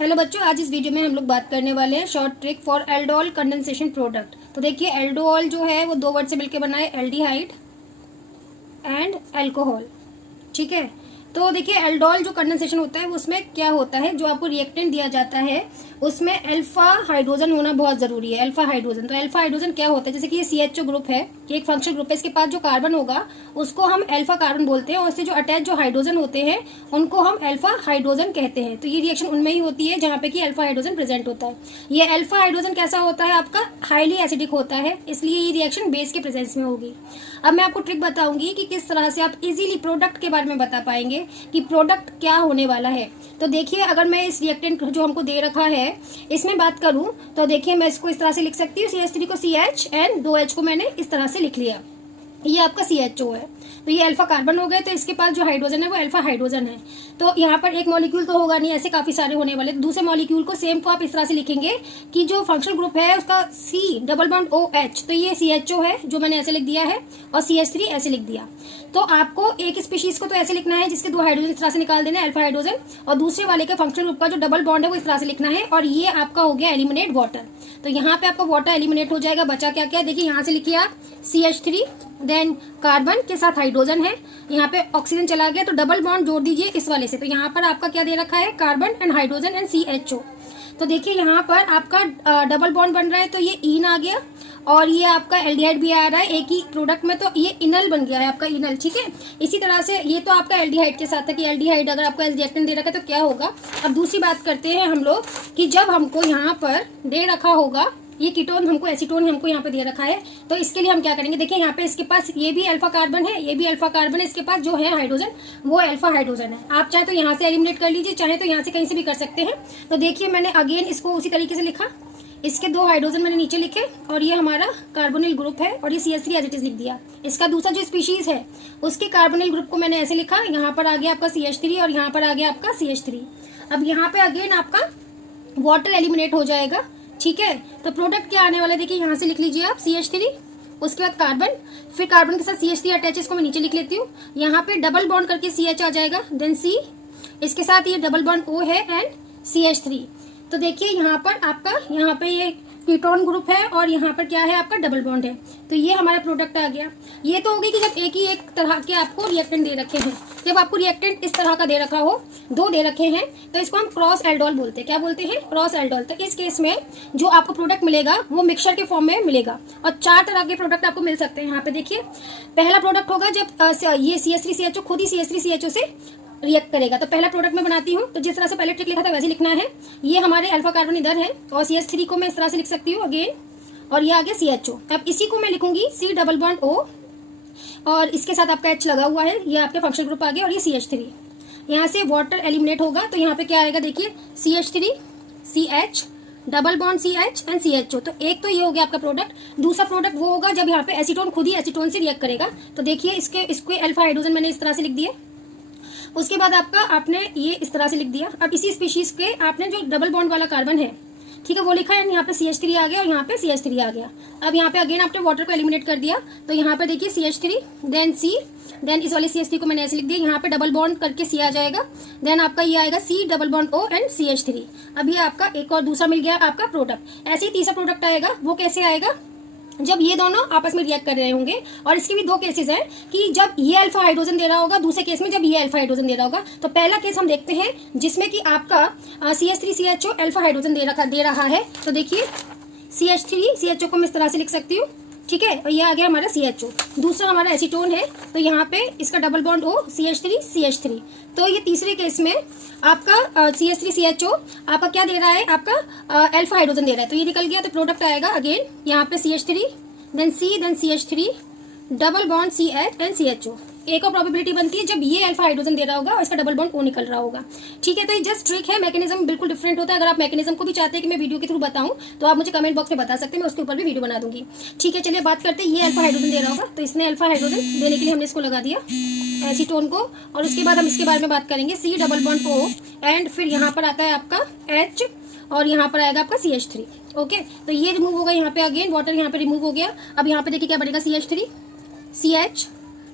Hello बच्चों, आज इस वीडियो में हम लोग बात करने वाले हैं short trick for aldol condensation product. तो देखिए, एल्डोल जो है वो दो वर्ड से मिलकर बना है, एल्डिहाइड एंड अल्कोहल। ठीक है, तो देखिए एल्डोल जो कंडेंसेशन होता है उसमें क्या होता है, जो आपको रिएक्टेंट दिया जाता है उसमें अल्फा हाइड्रोजन होना बहुत जरूरी है। अल्फा हाइड्रोजन, तो अल्फा हाइड्रोजन क्या होता है, जैसे कि ये CHO ग्रुप है, ये एक फंक्शनल ग्रुप है, इसके पास जो कार्बन होगा उसको हम अल्फा कार्बन बोलते हैं और इससे जो अटैच जो हाइड्रोजन होते हैं उनको हम अल्फा हाइड्रोजन कहते हैं। तो ये रिएक्शन उनमें ही होती है जहाँ पे कि अल्फा हाइड्रोजन प्रेजेंट होता है। ये अल्फा हाइड्रोजन कैसा होता है, आपका हाईली एसिडिक होता है, इसलिए ये रिएक्शन बेस के प्रेजेंस में होगी। अब मैं आपको ट्रिक बताऊंगी कि किस तरह से आप इजीली प्रोडक्ट के बारे में बता पाएंगे कि प्रोडक्ट क्या होने वाला है। तो देखिए, अगर मैं इस रिएक्टेंट जो हमको दे रखा है इसमें बात करूं तो देखिए मैं इसको इस तरह से लिख सकती हूँ, CH3 को CH एंड 2H को मैंने इस तरह से लिख लिया। ये आपका CHO है, तो ये अल्फा कार्बन हो गए, तो इसके पास जो हाइड्रोजन है वो अल्फा हाइड्रोजन है। तो यहाँ पर एक मॉलिक्यूल तो होगा नहीं, ऐसे काफी सारे होने वाले। तो दूसरे मॉलिक्यूल को सेम को आप इस तरह से लिखेंगे कि जो फंक्शनल ग्रुप है उसका C डबल बॉन्ड OH, तो ये CHO है जो मैंने ऐसे लिख दिया है, और CH3 ऐसे लिख दिया। तो आपको एक स्पीशीज को तो ऐसे लिखना है जिसके दो हाइड्रोजन इस तरह से निकाल देना है, अल्फा हाइड्रोजन, और दूसरे वाले के फंक्शनल ग्रुप का जो डबल बॉन्ड है वो इस तरह से लिखना है, और ये आपका हो गया एलिमिनेट वाटर। तो यहाँ पे आपका वाटर एलिमिनेट हो जाएगा। बचा क्या क्या, देखिए यहाँ से लिखिए आप CH3, देन कार्बन के साथ हाइड्रोजन है, यहाँ पे ऑक्सीजन चला गया तो डबल बॉन्ड जोड़ दीजिए इस वाले से। तो यहाँ पर आपका क्या दे रखा है, carbon and hydrogen and CHO। तो देखिए यहाँ पर आपका डबल बॉन्ड बन रहा है, तो ये ईन आ गया, और ये आपका एल्डिहाइड भी आ रहा है एक ही प्रोडक्ट में, तो ये इनल बन गया है आपका, इनल। ठीक है, इसी तरह से ये तो आपका एल्डिहाइड के साथ है कि एल्डिहाइड अगर आपको रिएक्टेंट दे रखा है तो क्या होगा। अब दूसरी बात करते हैं हम लोग कि जब हमको यहाँ पर दे रखा होगा ये कीटोन, हमको एसीटोन हमको यहाँ पे दे रखा है, तो इसके लिए हम क्या करेंगे, देखिए यहाँ पे इसके पास ये भी अल्फा कार्बन है, ये भी अल्फा कार्बन है, इसके पास जो है हाइड्रोजन वो अल्फा हाइड्रोजन है। आप चाहे तो यहाँ से एलिमिनेट कर लीजिए, चाहे तो यहाँ से कहीं से भी कर सकते हैं। तो देखिए मैंने अगेन इसको उसी तरीके से लिखा, इसके दो हाइड्रोजन मैंने नीचे लिखे, और ये हमारा कार्बोनिल ग्रुप है, और ये CH3 एज इट इज लिख दिया। इसका दूसरा जो स्पीशीज है उसके कार्बोनिल ग्रुप को मैंने ऐसे लिखा, यहाँ पर आ गया आपका CH3 और यहाँ पर आ गया आपका CH3। अब यहाँ पे अगेन आपका वाटर एलिमिनेट हो जाएगा। ठीक है, तो प्रोडक्ट क्या आने वाला है, देखिए यहाँ से लिख लीजिए आप CH3, उसके बाद कार्बन, फिर कार्बन के साथ CH3 अटैच, इसको मैं नीचे लिख लेती हूँ। यहाँ पे डबल बॉन्ड करके CH आ जाएगा, देन C, इसके साथ ये डबल बॉन्ड O है एंड CH3। तो देखिए यहाँ पर आपका यहाँ पे ये कीटोन ग्रुप है और यहाँ पर क्या है आपका डबल बॉन्ड है। तो ये हमारा प्रोडक्ट आ गया। ये तो हो गई कि जब एक ही एक तरह के आपको रिएक्टेंट दे रखे हैं। जब आपको रिएक्टेंट इस तरह का दे रखा हो, दो दे रखे हैं, तो इसको हम क्रॉस एल्डोल बोलते हैं। क्या बोलते हैं, क्रॉस एल्डोल। तो इस केस में जो आपको प्रोडक्ट मिलेगा वो मिक्सचर के फॉर्म में मिलेगा, और चार तरह के प्रोडक्ट आपको मिल सकते हैं। यहाँ पे देखिए पहला प्रोडक्ट होगा जब ये CH3 CHO खुद ही CH3 CHO से रिएक्ट करेगा। तो पहला प्रोडक्ट मैं बनाती हूँ, तो जिस तरह से पहले ट्रिक लिखा था वैसे लिखना है। ये हमारे अल्फा कार्बन इधर है, और CH3 को मैं इस तरह से लिख सकती हूँ अगेन, और ये आ गया CHO। अब इसी को मैं लिखूंगी C डबल बॉन्ड O, और इसके साथ आपका H लगा हुआ है, ये आपके फंक्शनल ग्रुप आ गया, और ये CH3। यहाँ से वाटर एलिमिनेट होगा, तो यहाँ पे क्या आएगा, देखिए CH3 CH double bond CH and CHO। तो एक तो ये हो गया आपका प्रोडक्ट। दूसरा प्रोडक्ट वो होगा जब यहाँ पे एसीटोन खुद ही एसीटोन से रिएक्ट करेगा। तो देखिए इसके अल्फा हाइड्रोजन मैंने इस तरह से लिख दिए, उसके बाद आपने ये इस तरह से लिख दिया। अब इसी स्पीशीज के आपने जो डबल बॉन्ड वाला कार्बन है, ठीक है, वो लिखा है, यहाँ पे CH3 आ गया और यहाँ पे CH3 आ गया। अब यहाँ पे अगेन आपने वाटर को एलिमिनेट कर दिया, तो यहाँ पे देखिए CH3 देन C, देन इस वाले CH3 को मैंने ऐसे लिख दिया, यहाँ पे डबल बॉन्ड करके C आ जाएगा, देन आपका ये आएगा C double bond O and CH3। अब ये आपका एक और दूसरा मिल गया आपका प्रोडक्ट। ऐसे ही तीसरा प्रोडक्ट आएगा, वो कैसे आएगा, जब ये दोनों आपस में रिएक्ट कर रहे होंगे। और इसके भी दो केसेस हैं कि जब ये अल्फा हाइड्रोजन दे रहा होगा, दूसरे केस में जब ये अल्फा हाइड्रोजन दे रहा होगा। तो पहला केस हम देखते हैं जिसमें कि आपका CH3 CHO अल्फा हाइड्रोजन दे रहा है। तो देखिए CH3 CHO को मैं इस तरह से लिख सकती हूँ, ठीक है, और ये आ गया हमारा CHO। दूसरा हमारा एसीटोन है, तो यहाँ पे इसका double bond O CH3 CH3। तो ये तीसरे केस में आपका CH3 CHO आपका क्या दे रहा है, आपका अल्फा हाइड्रोजन दे रहा है। तो ये निकल गया, तो प्रोडक्ट आएगा अगेन यहाँ पे CH3 then C then CH3 double bond CH and CHO। एक और प्रोबेबिलिटी बनती है जब ये अल्फा हाइड्रोजन दे रहा होगा और इसका डबल बॉन्ड O निकल रहा होगा। ठीक है, तो ये जस्ट ट्रिक है, मैकेनिज्म बिल्कुल डिफरेंट होता है। अगर आप मैकेनिज्म को भी चाहते हैं कि मैं वीडियो के थ्रू बताऊं तो आप मुझे कमेंट बॉक्स में बता सकते हैं, मैं उसके ऊपर भी वीडियो बना दूंगी। ठीक है, चलिए बात करते हैं। ये अल्फा हाइड्रोजन दे रहा होगा, तो इसने अल्फा हाइड्रोजन देने के लिए हमने इसको लगा दिया एसीटोन को, और उसके बाद हम इसके बारे में बात करेंगे C double bond O and फिर यहाँ पर आता है आपका H, और यहाँ पर आएगा आपका CH3। ओके, तो ये रिमूव होगा, यहाँ पे अगेन वाटर यहाँ पे रिमूव हो गया। अब यहाँ पे देखिए क्या बनेगा, CH3 CH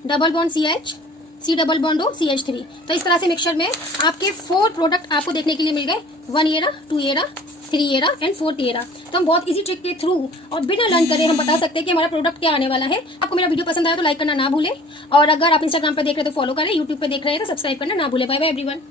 double bond CH C double bond O CH3। तो इस तरह से मिक्सचर में आपके 4 प्रोडक्ट आपको देखने के लिए मिल गए, 1 era, 2 era, 3 era and 4 era. तो हम बहुत इजी ट्रिक के थ्रू और बिना लर्न करे हम बता सकते हैं कि हमारा प्रोडक्ट क्या आने वाला है। आपको मेरा वीडियो पसंद आया तो लाइक करना ना भूलें, और अगर आप इंस्टाग्राम पे देख रहे हैं तो फॉलो करें, यूट्यूब पे देख रहे हैं तो सब्सक्राइब करना ना भूलें। Bye bye everyone.